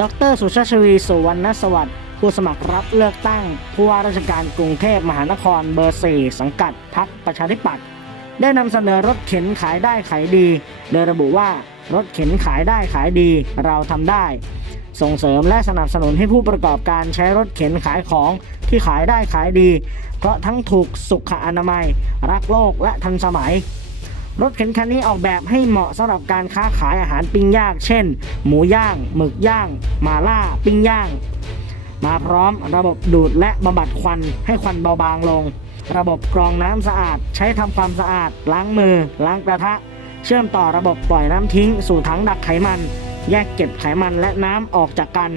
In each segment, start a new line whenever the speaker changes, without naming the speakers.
ดรสุชาชวีสุวรรณสวัสดิ์ผู้สมัครรับเลือกตั้งผู้ว่าราชการกรุงเทพมหานครเบอร์4สังกัดพรรคประชาธิปัตย์ได้นำเสนอรถเข็นขายได้ขายดี โดยระบุว่ารถเข็นขายได้ขายดีเราทำได้ ส่งเสริมและสนับสนุนให้ผู้ประกอบการใช้รถเข็นขายของที่ขายได้ขายดี เพราะทั้งถูกสุขอนามัย รักโลกและทันสมัย รถเข็นคันนี้ออกแบบให้เหมาะสำหรับการค้าขายอาหารปิ้งย่างเช่น หมูย่างหมึกย่างมาล่าปิ้งย่าง มาพร้อมระบบดูดและบำบัดควันให้ควันเบาบางลง ระบบกรองน้ำสะอาด ใช้ทำความสะอาด ล้างมือ ล้างกระทะ เชื่อมต่อระบบปล่อยน้ำทิ้ง สู่ถังดักไขมัน แยกเก็บไขมันและน้ำออกจากกัน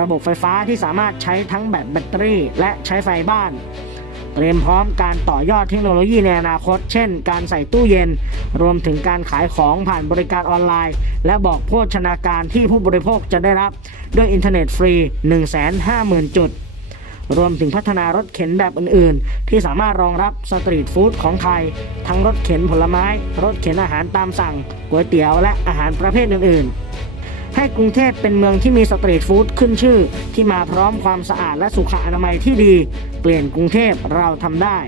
ระบบไฟฟ้าที่สามารถใช้ทั้งแบตแบตเตอรี่ และใช้ไฟบ้าน เตรียมพร้อมการต่อยอดเทคโนโลยีในอนาคต เช่น การใส่ตู้เย็น รวมถึงการขายของผ่านบริการออนไลน์ และบอกโภชนาการที่ผู้บริโภคจะได้รับด้วยอินเทอร์เน็ตฟรี 150,000 จุด รวมถึงพัฒนารถเข็นแบบอื่น ๆ ที่สามารถรองรับสตรีทฟู้ดของไทย ทั้งรถเข็นผลไม้ รถเข็นอาหารตามสั่ง ก๋วยเตี๋ยว และอาหารประเภทอื่น ๆ ให้กรุงเทพเป็นเมืองที่มีสตรีทฟู้ดขึ้นชื่อ ที่มาพร้อมความสะอาดและสุขอนามัยที่ดี เปลี่ยนกรุงเทพเราทำได้